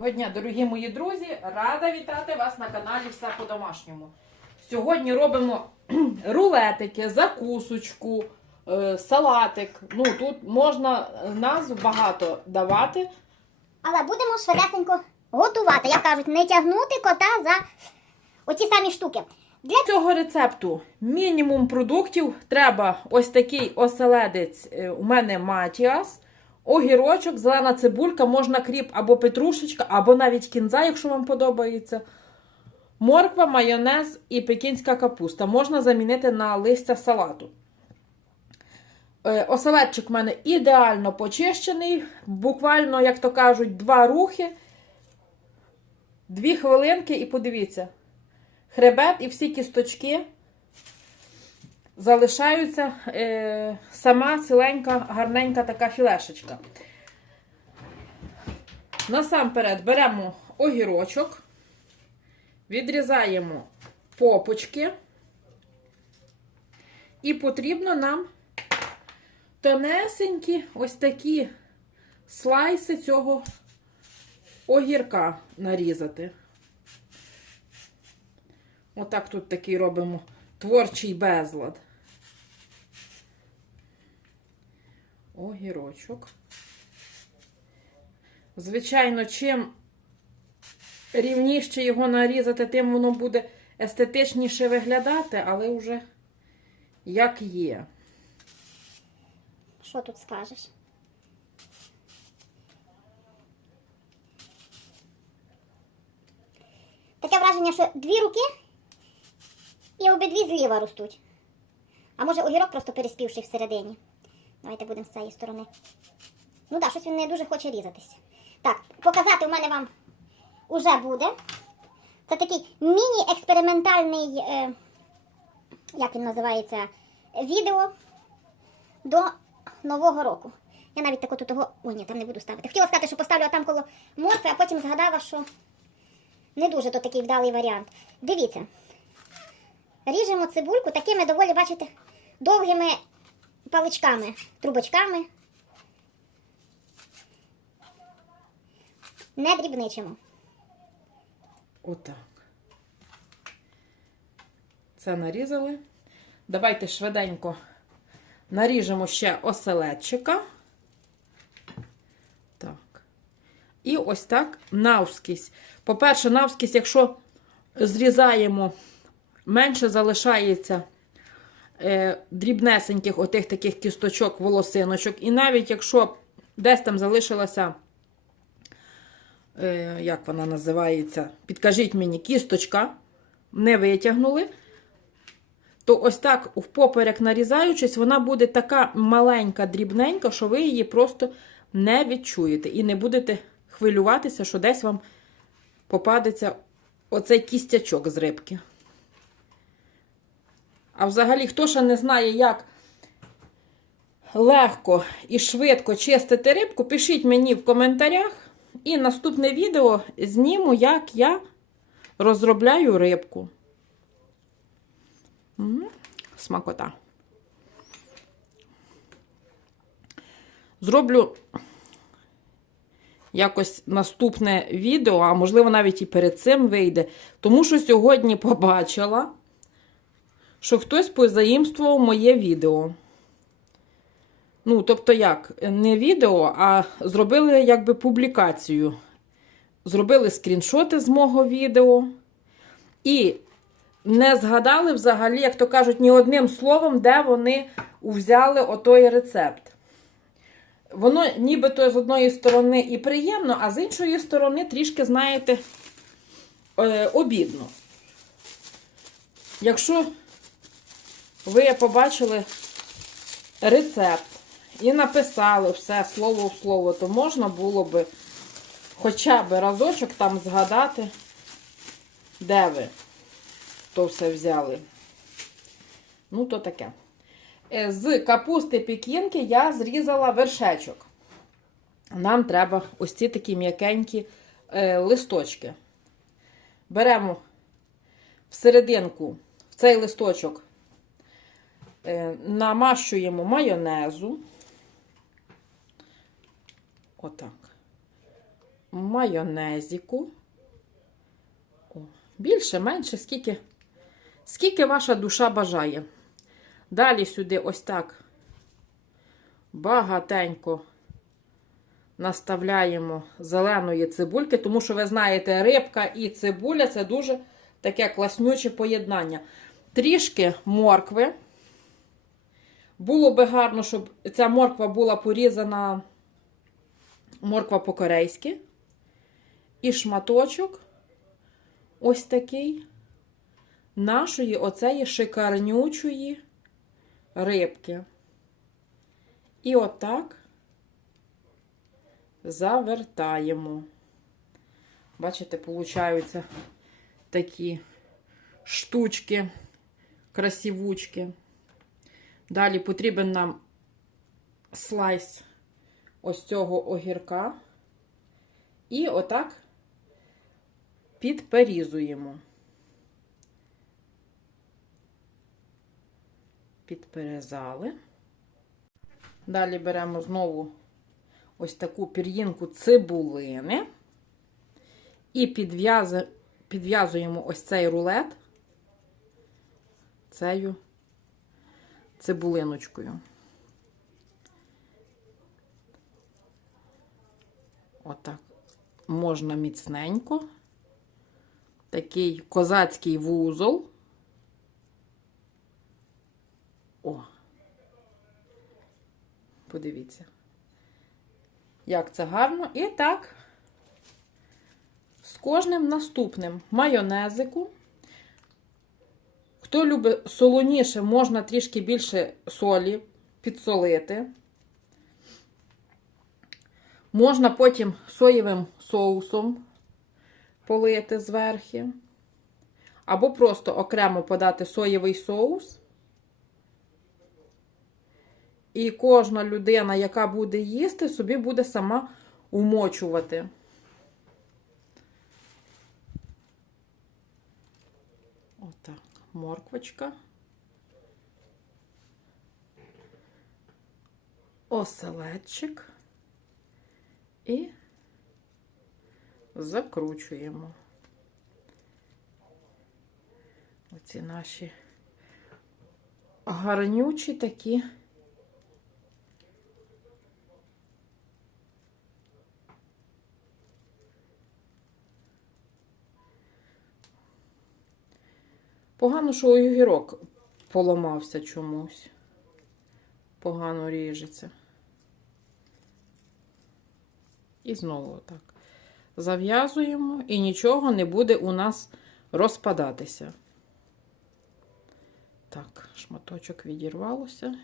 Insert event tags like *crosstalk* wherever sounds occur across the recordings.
Доброго дня, дорогі мої друзі! Рада вітати вас на каналі Все по-домашньому. Сьогодні робимо *clears throat* рулетики, закусочку, е, салатик. Ну, тут можна назв багато давати. Але будемо швидесенько готувати. Як кажуть, не тягнути кота за оті самі штуки. Для Для цього рецепту мінімум продуктів треба ось такий оселедець. е, У мене матіас, огірочок, зелена цибулька, можна кріп або петрушечка, або навіть кінза, якщо вам подобається. Морква, майонез і пекінська капуста. Можна замінити на листя салату. Е, Оселедчик в мене ідеально почищений. Буквально, як то кажуть, два рухи, дві хвилинки, і подивіться хребет і всі кісточки залишаються е, сама ціленька, гарненька така філешечка. Насамперед беремо огірочок, відрізаємо попочки, і потрібно нам тонесенькі ось такі слайси цього огірка нарізати. Отак тут такий робимо творчий безлад. Огірочок. Звичайно, чим рівніше його нарізати, тим воно буде естетичніше виглядати, але вже як є. що тут скажеш? Таке враження, що дві руки і обидві зліва ростуть. А може огірок просто переспівший всередині. Давайте будемо з цієї сторони. Ну так, щось він не дуже хоче різатися. Так, показати у мене вам уже буде. Це такий міні-експериментальний, е, як він називається, відео до Нового року. Я навіть таку тут того. Ой, ні, там не буду ставити. Хотіла сказати, що поставлю там коло моркви, а потім згадала, що не дуже то такий вдалий варіант. Дивіться. Ріжемо цибульку такими доволі, бачите, довгими паличками, трубочками. Не дрібничимо. Отак. Це нарізали. Давайте швиденько наріжемо ще оселедчика. Так. І ось так навскізь. По-перше, навскізь, якщо зрізаємо, менше залишається дрібнесеньких отих таких кісточок, волосиночок. І навіть якщо десь там залишилася е, як вона називається, підкажіть мені, кісточка, не витягнули, то ось так впоперек нарізаючись, вона буде така маленька, дрібненька, що ви її просто не відчуєте. І не будете хвилюватися, що десь вам попадеться оцей кістячок з рибки. А взагалі, хто ще не знає, як легко і швидко чистити рибку, пишіть мені в коментарях. І наступне відео зніму, як я розробляю рибку. Смакота. Зроблю якось наступне відео, а можливо, навіть і перед цим вийде. Тому що сьогодні побачила, що хтось позаїмствував моє відео. Ну, тобто як, не відео, а зробили якби публікацію. Зробили скріншоти з мого відео. І не згадали взагалі, як то кажуть, ні одним словом, де вони взяли отой рецепт. Воно нібито з одної сторони і приємно, а з іншої сторони трішки, знаєте, е, обідно. Якщо ви побачили рецепт і написали все слово в слово, то можна було би хоча б разочок там згадати, де ви то все взяли. Ну, то таке. Е, З капусти пекінки я зрізала вершечок. Нам треба ось ці такі м'якенькі е, листочки. Беремо всерединку в цей листочок, намащуємо майонезу. Отак. майонезіку. Більше, менше, скільки, скільки ваша душа бажає. Далі сюди ось так багатенько наставляємо зеленої цибульки, тому що ви знаєте, рибка і цибуля це дуже таке класнюче поєднання. Трішки моркви. Було би гарно, щоб ця морква була порізана морква по-корейськи. І шматочок ось такий нашої оцеї шикарнючої рибки. І отак завертаємо. Бачите, получаються такі штучки, красивучки. Далі потрібен нам слайс ось цього огірка. І отак підперізуємо. Підперезали. Далі беремо знову ось таку пір'їнку цибулини і підв'язуємо ось цей рулет цією цибулиночкою. Отак. Можна міцненько. Такий козацький вузол. О. Подивіться. Як це гарно. І так, з кожним наступним майонезику. Хто любить солоніше, можна трішки більше солі підсолити. Можна потім соєвим соусом полити зверхи. Або просто окремо подати соєвий соус. І кожна людина, яка буде їсти, собі буде сама умочувати. Отак, морквочка. Оселедчик. І закручуємо. Оці наші гарнючі такі. Погано, що огірок поламався чомусь. Погано ріжеться. І знову отак. Зав'язуємо і нічого не буде у нас розпадатися. Так, шматочок відірвалося.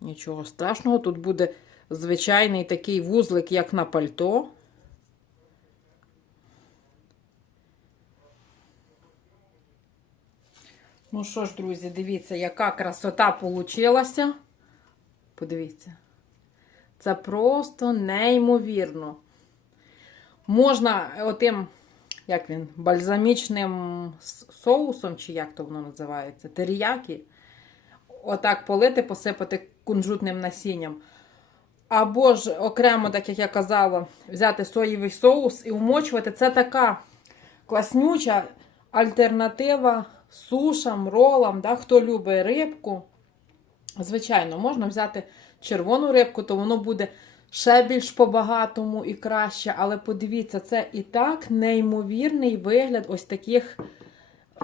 Нічого страшного. Тут буде звичайний такий вузлик, як на пальто. Ну що ж, друзі, дивіться, яка красота получилася. Подивіться. Це просто неймовірно. Можна отим, як він, бальзамічним соусом, чи як то воно називається, теріякі, отак полити, посипати кунжутним насінням. Або ж окремо, так як я казала, взяти соєвий соус і умочувати. Це така класнюча альтернатива сушам, ролам. Да? Хто любить рибку. Звичайно, можна взяти червону рибку, то воно буде ще більш по-багатому і краще. Але подивіться, це і так неймовірний вигляд ось таких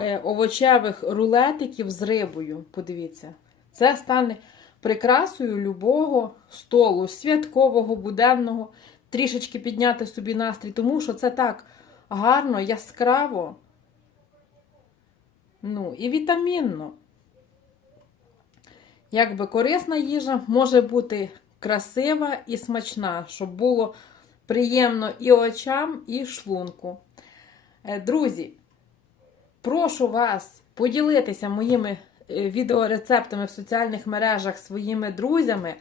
е, овочевих рулетиків з рибою. Подивіться, це стане прикрасою любого столу, святкового, буденного, трішечки підняти собі настрій, тому що це так гарно, яскраво. Ну, і вітамінно. Якби корисна їжа може бути красива і смачна, щоб було приємно і очам, і шлунку. Е, Друзі, прошу вас поділитися моїми е, відеорецептами в соціальних мережах своїми друзями,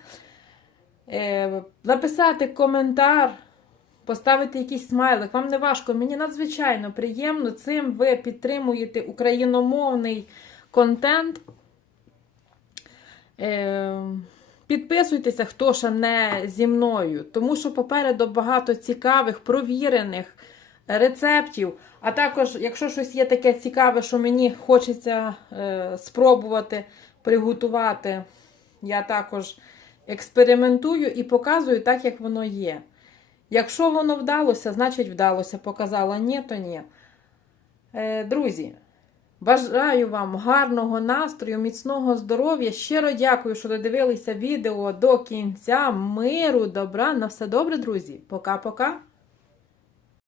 е, написати коментар, поставити якийсь смайлик. Вам не важко, мені надзвичайно приємно. Цим ви підтримуєте україномовний контент. Е, підписуйтеся, хто ще не зі мною, тому що попереду багато цікавих, провірених рецептів. А також, якщо щось є таке цікаве, що мені хочеться е, спробувати приготувати, я також експериментую і показую так, як воно є. Якщо воно вдалося, значить вдалося. Показала ні, то ні. Е, друзі, бажаю вам гарного настрою, міцного здоров'я. Щиро дякую, що додивилися відео до кінця. Миру, добра. На все добре, друзі. Пока-пока.